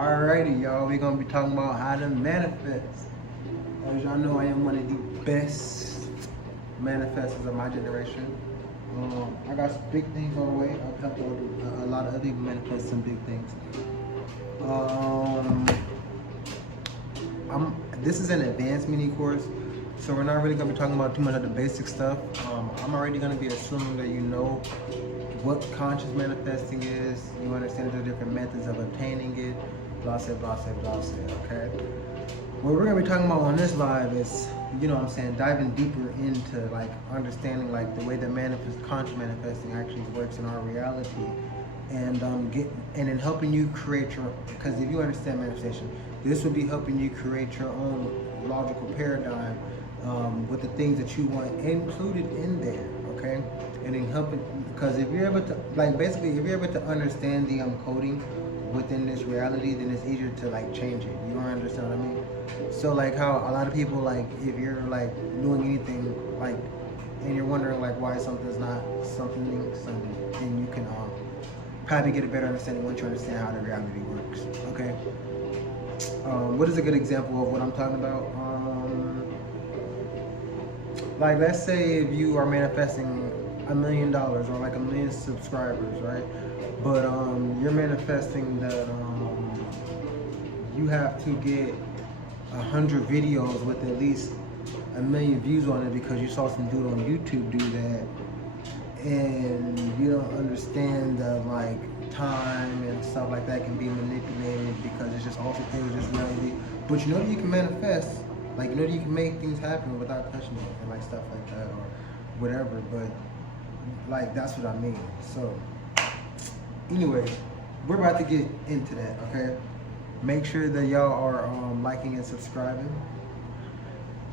Alrighty, y'all. We're gonna be talking about how to manifest. As y'all know, I am one of the best manifestors of my generation. I got some big things on the way. I've helped a lot of other people manifest some big things. This is an advanced mini course, so we're not really gonna be talking about too much of the basic stuff. I'm already gonna be assuming that you know what conscious manifesting is. You understand the different methods of obtaining it. Blah, say, blah, say, blah, say, okay? What we're gonna be talking about on this live is, diving deeper into like understanding like the way that conscious manifesting actually works in our reality, and in helping you create your. Because if you understand manifestation, this will be helping you create your own logical paradigm with the things that you want included in there, okay? And in helping, because if you're able to if you're able to understand the coding within this reality, then it's easier to like change it. You don't understand what I mean? So like how a lot of people, like if you're like doing anything like and you're wondering like why something's not something, then you can probably get a better understanding once you understand how the reality works. Okay. What is a good example of what I'm talking about? Like let's say if you are manifesting $1 million or like 1 million subscribers, right? But you're manifesting that you have to get 100 videos with at least 1 million views on it because you saw some dude on YouTube do that, and you don't understand that like time and stuff like that can be manipulated because it's just also things just reality. But you know that you can manifest, like you know that you can make things happen without touching it and like stuff like that or whatever. But like that's what I mean. So anyway, we're about to get into that, okay? Make sure that y'all are liking and subscribing.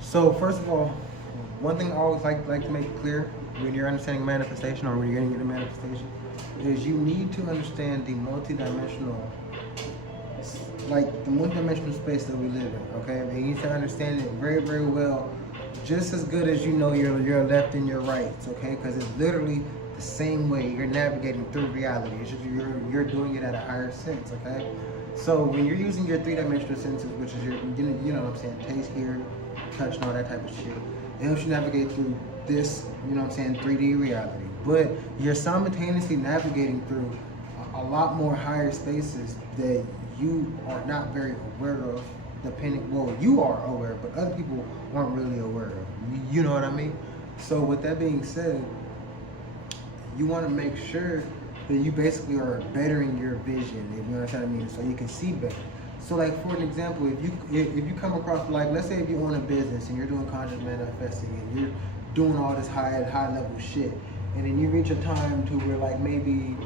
So first of all, one thing I always like to make it clear when you're understanding manifestation or when you're getting into manifestation is you need to understand the multidimensional space that we live in, okay? And you need to understand it very, very well, just as good as you know your left and your right, okay? Because it's literally the same way you're navigating through reality. It's just you're doing it at a higher sense, okay? So when you're using your three-dimensional senses, which is your, you know what I'm saying, taste, hear, touch, and all that type of shit, it helps you navigate through this, 3D reality. But you're simultaneously navigating through a lot more higher spaces that you are not very aware of, you are aware, but other people aren't really aware of. You know what I mean? So with that being said, you want to make sure that you basically are bettering your vision, if you understand what I mean, so you can see better. So like for an example, if you come across, like let's say if you own a business and you're doing conscious manifesting and you're doing all this high level shit, and then you reach a time to where like maybe,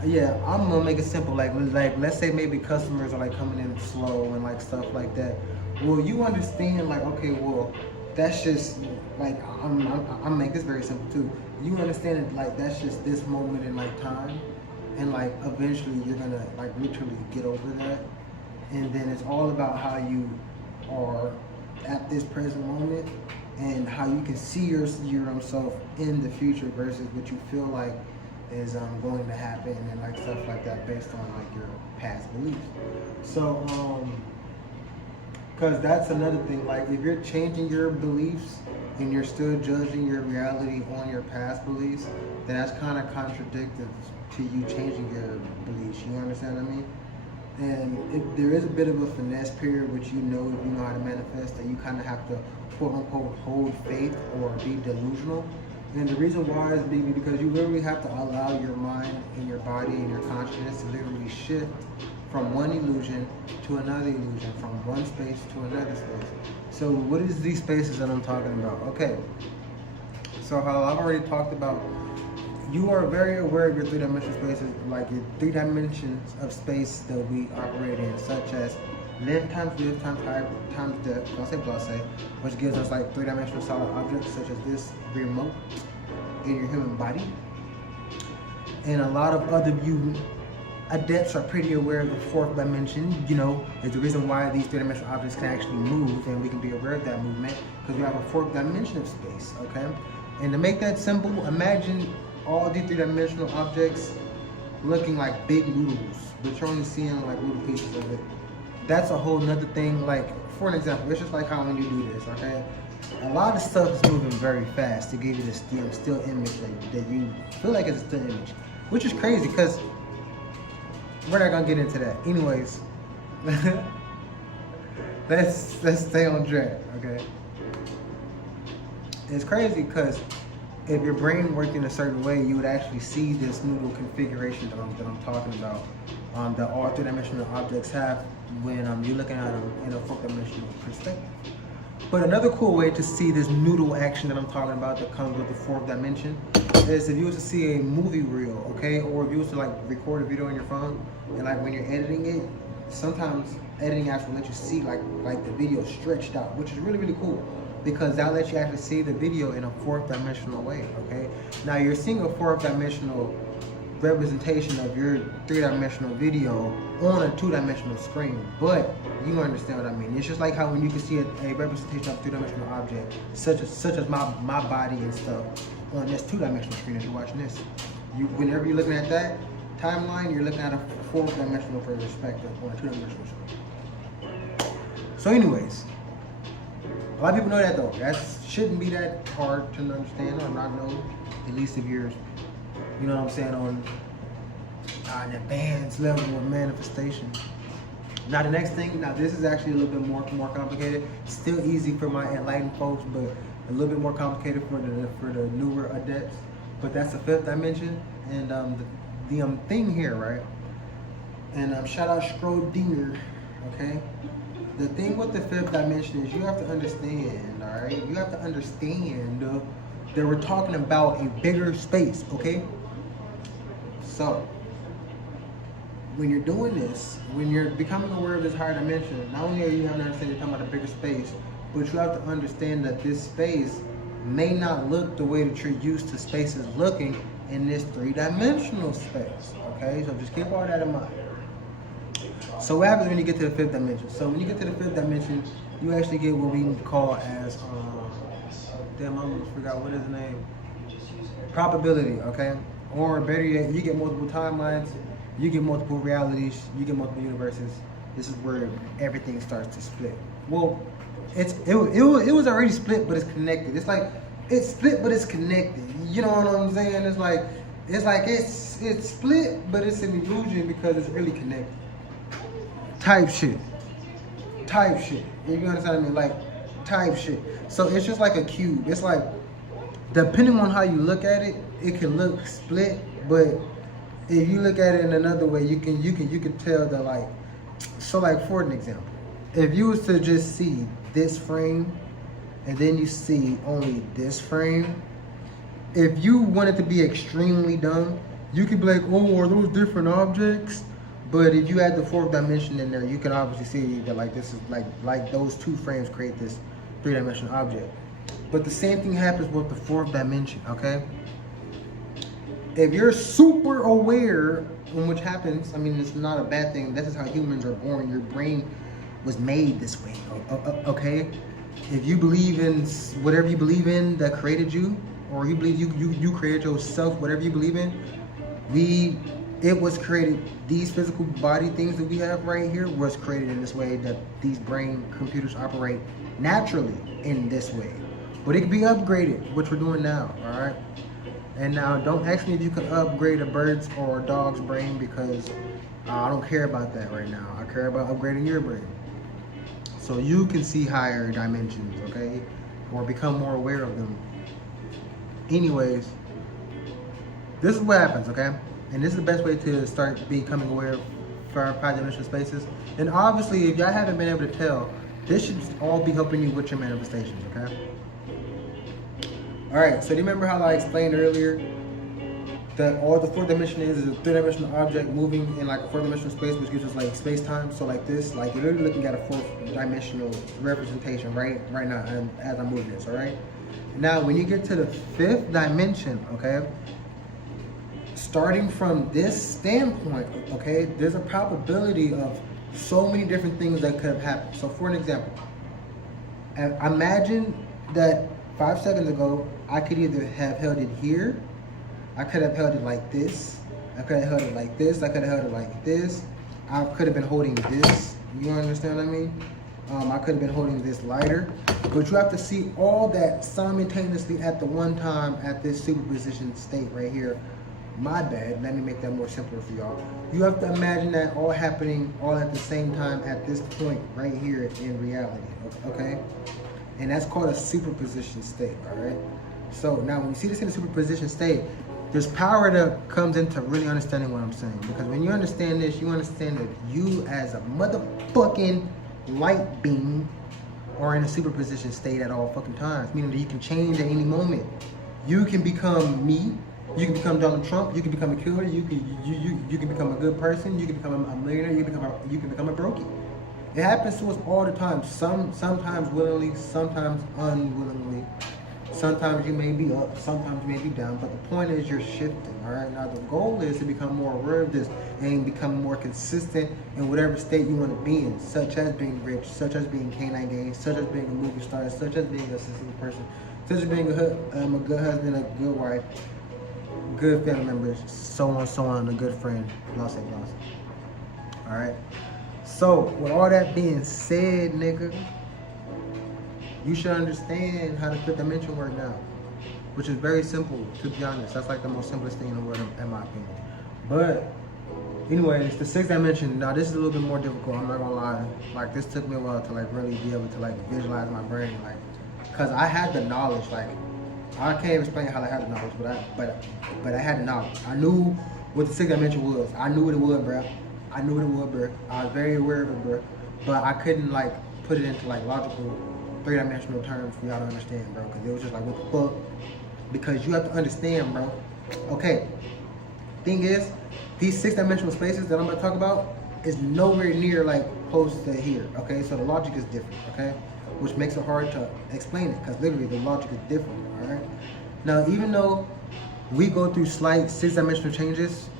I'm gonna make it simple, like let's say maybe customers are like coming in slow and like stuff like that. Well, you understand like, okay, well that's just like I'm make this very simple too. You understand it like that's just this moment in like time, and like eventually you're gonna like literally get over that, and then it's all about how you are at this present moment and how you can see yourself in the future versus what you feel like is going to happen and like stuff like that based on like your past beliefs. So because that's another thing, like if you're changing your beliefs and you're still judging your reality on your past beliefs, then that's kind of contradictory to you changing your beliefs. You understand what I mean? And there is a bit of a finesse period, which if you know how to manifest, that you kind of have to quote unquote hold faith or be delusional. And the reason why is because you literally have to allow your mind and your body and your consciousness to literally shift from one illusion to another illusion, from one space to another space. So what is these spaces that I'm talking about? Okay, so how I've already talked about, you are very aware of your three-dimensional spaces, like your 3 dimensions of space that we operate in, such as length times width times height times depth, blase, which gives us like 3-dimensional solid objects such as this remote in your human body. And a lot of other you adepts are pretty aware of the 4th dimension, is the reason why these 3-dimensional objects can actually move, and we can be aware of that movement because we have a 4th dimension of space, okay? And to make that simple, imagine all these 3-dimensional objects looking like big noodles, but you're only seeing like little pieces of it. That's a whole nother thing. Like, for an example, it's just like how when you do this, okay? A lot of stuff is moving very fast to give you this still image that you feel like it's a still image, which is crazy because we're not gonna get into that. Anyways, let's stay on track, okay? It's crazy because if your brain worked in a certain way, you would actually see this noodle configuration that I'm talking about, that all three-dimensional objects have when you're looking at them in a fourth-dimensional perspective. But another cool way to see this noodle action that I'm talking about that comes with the fourth dimension is if you was to see a movie reel, okay? Or if you was to like record a video on your phone and like when you're editing it, sometimes editing apps will let you see like the video stretched out, which is really, really cool because that lets you actually see the video in a fourth dimensional way, okay? Now you're seeing a fourth dimensional representation of your three-dimensional video on a two-dimensional screen, but you understand what I mean. It's just like how when you can see a representation of a three-dimensional object, such as my body and stuff, on this two-dimensional screen as you're watching this. Whenever you're looking at that timeline, you're looking at a fourth-dimensional perspective on a two-dimensional screen. So anyways, a lot of people know that though. That shouldn't be that hard to understand or not know, at least if you're, you know what I'm saying, on an advanced level of manifestation. Now the next thing, now this is actually a little bit more complicated. Still easy for my enlightened folks, but a little bit more complicated for the newer adepts. But that's the fifth dimension, and the thing here, right? And shout out Schrodinger, okay? The thing with the fifth dimension is you have to understand, all right? You have to understand that we're talking about a bigger space, okay? So, when you're doing this, when you're becoming aware of this higher dimension, not only are you having to understand you're talking about a bigger space, but you have to understand that this space may not look the way that you're used to spaces looking in this three-dimensional space, okay? So just keep all that in mind. So what happens when you get to the fifth dimension? So when you get to the fifth dimension, you actually get what we call as, damn, I almost forgot what is the name? Probability, okay? Or better yet, you get multiple timelines, you get multiple realities, you get multiple universes. This is where everything starts to split. Well, it was already split, but it's connected. It's like it's split, but it's connected. You know what I'm saying? It's split, but it's an illusion because it's really connected. Type shit. You understand what I mean? Like type shit. So it's just like a cube. It's like depending on how you look at it, it can look split, but if you look at it in another way, you can tell that, like, so like for an example, if you was to just see this frame and then you see only this frame, if you wanted to be extremely dumb, you could be like, oh, are those different objects? But if you add the fourth dimension in there, you can obviously see that like this is like those two frames create this three-dimensional object. But the same thing happens with the fourth dimension, okay? If you're super aware, which happens, I mean, it's not a bad thing. This is how humans are born. Your brain was made this way, okay? If you believe in whatever you believe in that created you, or you believe you created yourself, whatever you believe in, it was created, these physical body things that we have right here was created in this way, that these brain computers operate naturally in this way. But it can be upgraded, which we're doing now, all right? And now don't ask me if you can upgrade a bird's or a dog's brain, because I don't care about that right now. I care about upgrading your brain, so you can see higher dimensions, okay? Or become more aware of them. Anyways, this is what happens, okay? And this is the best way to start becoming aware of five-dimensional spaces. And obviously, if y'all haven't been able to tell, this should all be helping you with your manifestations, okay? All right, so do you remember how I explained earlier that all the fourth dimension is a three-dimensional object moving in like a four-dimensional space, which gives us like space-time. So like this, like you're literally looking at a fourth-dimensional representation right now as I'm moving this, all right? Now, when you get to the fifth dimension, okay, starting from this standpoint, okay, there's a probability of so many different things that could have happened. So for an example, imagine that 5 seconds ago, I could either have held it here, I could have held it like this, I could have held it like this. I could have held it like this. I could have been holding this. You understand what I mean? I could have been holding this lighter. But you have to see all that simultaneously at the one time at this superposition state right here. My bad. Let me make that more simpler for y'all. You have to imagine that all happening all at the same time at this point right here in reality. Okay? And that's called a superposition state. All right? So now when you see this in a superposition state, there's power that comes into really understanding what I'm saying. Because when you understand this, you understand that you as a motherfucking light beam are in a superposition state at all fucking times. Meaning that you can change at any moment. You can become me. You can become Donald Trump. You can become a killer. You can become a good person. You can become a millionaire. You can become a brokey. It happens to us all the time. Sometimes willingly, sometimes unwillingly. Sometimes you may be up, sometimes you may be down, but the point is you're shifting, all right? Now the goal is to become more aware of this and become more consistent in whatever state you want to be in, such as being rich, such as being K9 Gang, such as being a movie star, such as being a successful person, such as being a good husband, a good wife, good family members, so on, a good friend, blah, blah, blah. All right? So with all that being said, nigga, you should understand how the fifth dimension works now, which is very simple, to be honest. That's like the most simplest thing in the world, in my opinion. But anyways, the sixth dimension, now this is a little bit more difficult, I'm not gonna lie. Like this took me a while to like really be able to like visualize in my brain, like, cause I had the knowledge, like, I can't even explain how I had the knowledge, but I had the knowledge. I knew what the sixth dimension was. I knew what it was, bro. I knew what it was, bro. I was very aware of it, bro. But I couldn't like put it into like logical three-dimensional terms for y'all to understand, bro, because it was just like, what the fuck? Because you have to understand, bro. Okay, thing is, these six-dimensional spaces that I'm going to talk about is nowhere near like close to here, okay? So the logic is different, okay? Which makes it hard to explain it, because literally the logic is different, all right? Now, even though we go through slight six-dimensional changes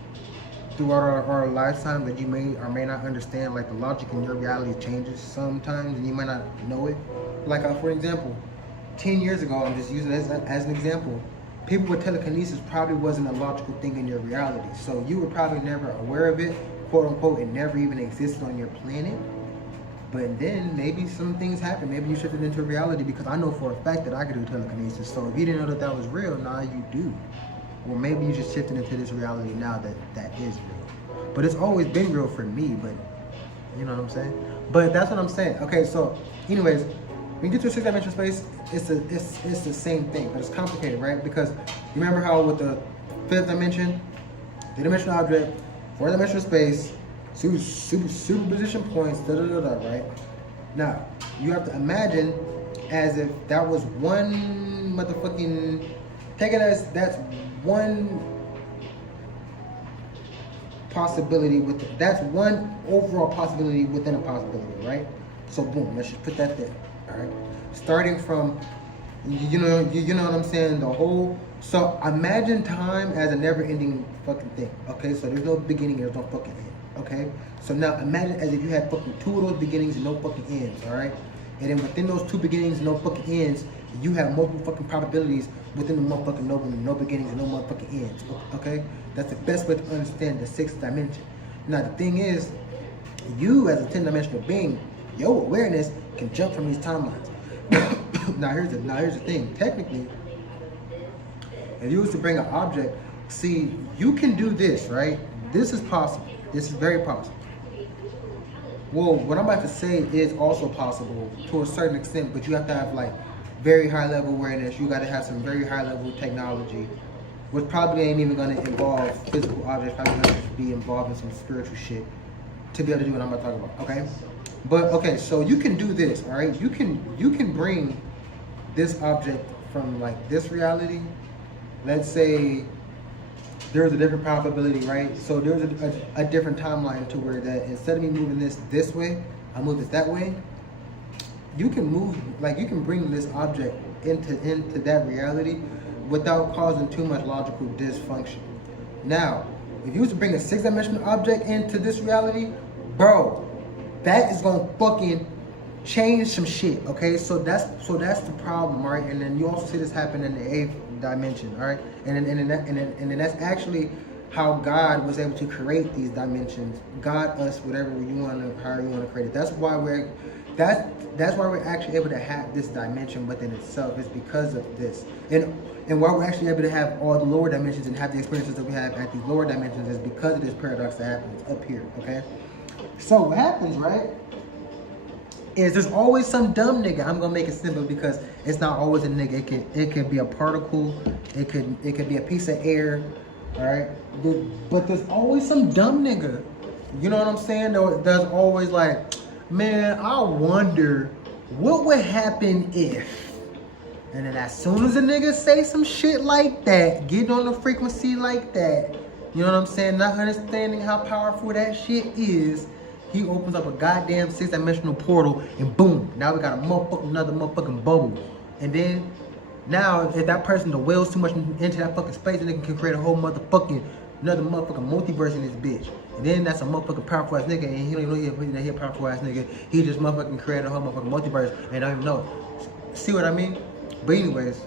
throughout our lifetime that you may or may not understand, like the logic in your reality changes sometimes and you might not know it. Like for example, 10 years ago, I'm just using it as an example, people with telekinesis probably wasn't a logical thing in your reality. So you were probably never aware of it, quote unquote, it never even existed on your planet. But then maybe some things happen. Maybe you shifted into reality, because I know for a fact that I could do telekinesis. So if you didn't know that was real, now you do. Or maybe you just shifted into this reality now that is real. But it's always been real for me, but you know what I'm saying? But that's what I'm saying. Okay, so anyways, when you get to a six-dimensional space, it's the same thing, but it's complicated, right? Because you remember how with the fifth dimension, three-dimensional object, four-dimensional space, superposition points, right? Now, you have to imagine as if that was one motherfucking, take it as that's one possibility that's one overall possibility within a possibility, right? So boom, let's just put that there. All right, starting from, you know what I'm saying, the whole, so imagine time as a never-ending fucking thing, okay? So there's no beginning, there's no fucking end, okay? So now imagine as if you had fucking two of those beginnings and no fucking ends, all right? And then within those two beginnings and no fucking ends, you have multiple fucking probabilities within the motherfucking no beginnings and no motherfucking ends, okay? That's the best way to understand the sixth dimension. Now the thing is, you as a 10-dimensional being, your awareness can jump from these timelines. Now here's the thing. Technically, if you was to bring an object, see, you can do this, right? This is possible. This is very possible. Well, what I'm about to say is also possible to a certain extent, but you have to have like very high level awareness. You got to have some very high level technology, which probably ain't even going to involve physical objects. Probably going to be involved in some spiritual shit to be able to do what I'm going to talk about. Okay. But okay, so you can do this, all right? You can bring this object from like this reality. Let's say there's a different probability, right? So there's a different timeline to where that instead of me moving this way, I move it that way. You can move, like you can bring this object into that reality without causing too much logical dysfunction. Now, if you was to bring a six-dimensional object into this reality, bro, that is gonna fucking change some shit, okay? So that's the problem, right? And then you also see this happen in the eighth dimension, all right? And then that's actually how God was able to create these dimensions, God, us, whatever you want to, however you want to create it. That's why we're actually able to have this dimension within itself. It's because of this, and why we're actually able to have all the lower dimensions and have the experiences that we have at these lower dimensions is because of this paradox that happens up here. Okay, so what happens, right, is there's always some dumb nigga. I'm gonna make it simple because it's not always a nigga. It could be a particle. It could be a piece of air. All right, but there's always some dumb nigga. You know what I'm saying? There's always like, man, I wonder what would happen if. And then as soon as a nigga say some shit like that, get on the frequency like that, you know what I'm saying? Not understanding how powerful that shit is. He opens up a goddamn 6-dimensional portal and boom, now we got another motherfucking bubble. And then now if that person wills too much into that fucking space, then they can create a whole another motherfucking multiverse in this bitch. And then that's a motherfucking powerful ass nigga, and he don't even know he a powerful ass nigga. He just motherfucking created a whole motherfucking multiverse and don't even know. See what I mean? But anyways,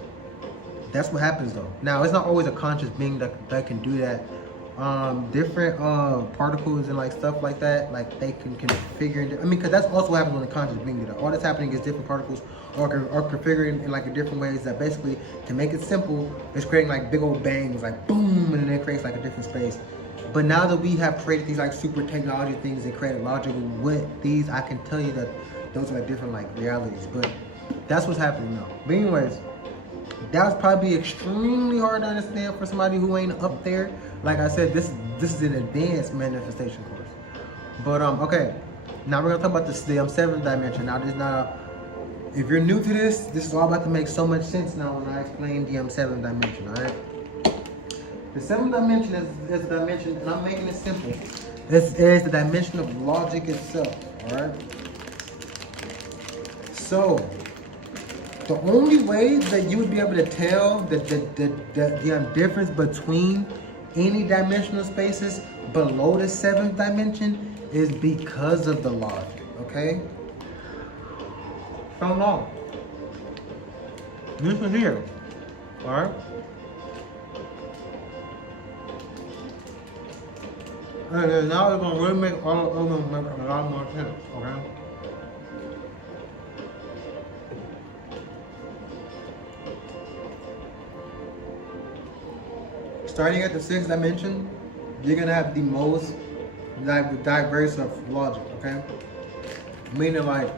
that's what happens though. Now it's not always a conscious being that can do that. Different particles and like stuff like that, like they can configure. I mean, because that's also what happens when the conscious being do that. All that's happening is different particles are configuring in like in different ways that basically, to make it simple, is creating like big old bangs, like boom, and then it creates like a different space. But now that we have created these like super technology things and created logic with these, I can tell you that those are like different like realities. But that's what's happening now. But anyways, that was probably extremely hard to understand for somebody who ain't up there. Like I said, this is an advanced manifestation course. But okay, now we're gonna talk about the 7th dimension. Now this is not if you're new to this is all about to make so much sense now when I explain the 7th dimension. All right. The 7th dimension is a dimension, and I'm making it simple. This is the dimension of logic itself. All right. So the only way that you would be able to tell the difference between any dimensional spaces below the 7th dimension is because of the logic, okay? So long. This is here, all right? And then now it's gonna really make a lot more sense, okay? Starting at the 6th dimension, you're gonna have the most diverse of logic, okay? Meaning like,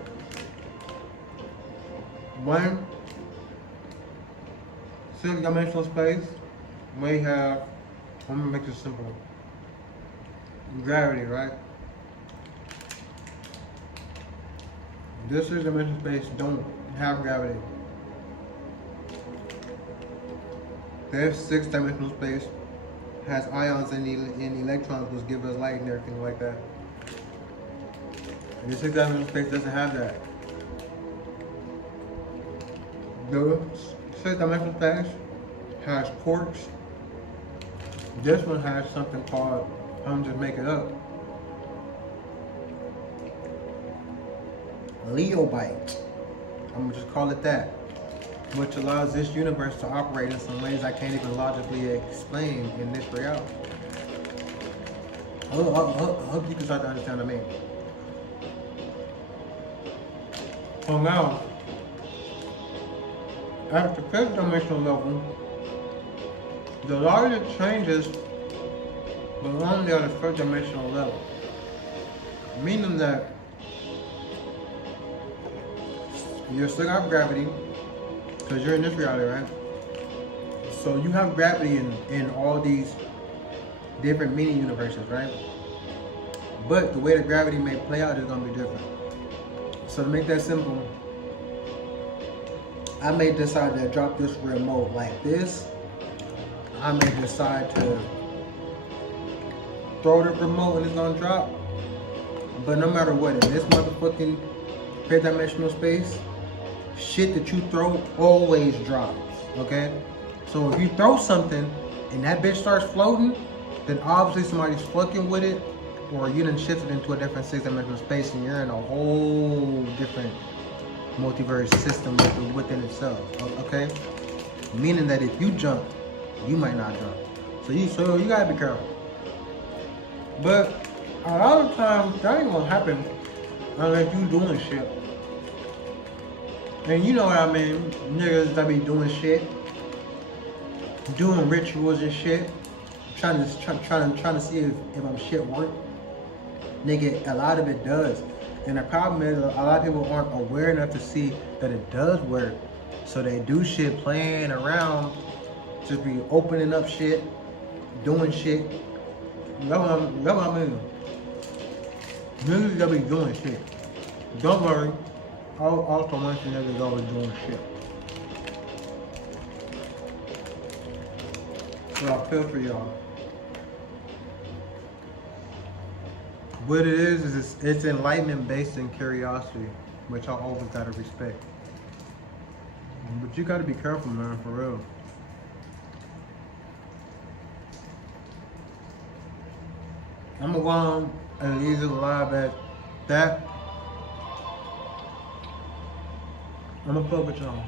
one 6-dimensional space may have, I'm gonna make this simple, gravity, right? This 6-dimensional space don't have gravity. This 6-dimensional space has ions and electrons, which give us light and everything like that. And the 6-dimensional space doesn't have that. The 6-dimensional space has quarks. This one has something called, I'm just making it up, Leobite. I'm gonna just call it that, which allows this universe to operate in some ways I can't even logically explain in this reality. I hope you can start to understand what I mean. So now, at the 5th dimensional level, the logic changes belong there on the 5th dimensional level. Meaning that you still have gravity, because you're in this reality, right? So you have gravity in all these different mini universes, right? But the way that gravity may play out is gonna be different. So to make that simple, I may decide to drop this remote like this. I may decide to throw the remote and it's gonna drop. But no matter what, in this motherfucking 5th dimensional space, shit that you throw always drops, okay? So if you throw something and that bitch starts floating, then obviously somebody's fucking with it, or you done shifted into a different 6-dimensional space and you're in a whole different multiverse system within itself, okay? Meaning that if you jump, you might not jump. So you gotta be careful. But a lot of times that ain't gonna happen unless you doing shit. And you know what I mean? Niggas that be doing shit, doing rituals and shit, trying to see if I'm shit work. Nigga, a lot of it does. And the problem is a lot of people aren't aware enough to see that it does work. So they do shit playing around, just be opening up shit, doing shit. That's what I mean. Niggas that be doing shit. Don't worry. I also mention niggas always doing shit. So I feel for y'all. What it is it's enlightenment based in curiosity, which I always gotta respect. But you gotta be careful, man, for real. I'm gonna go on and leave it live at that. I'm gonna fuck with y'all.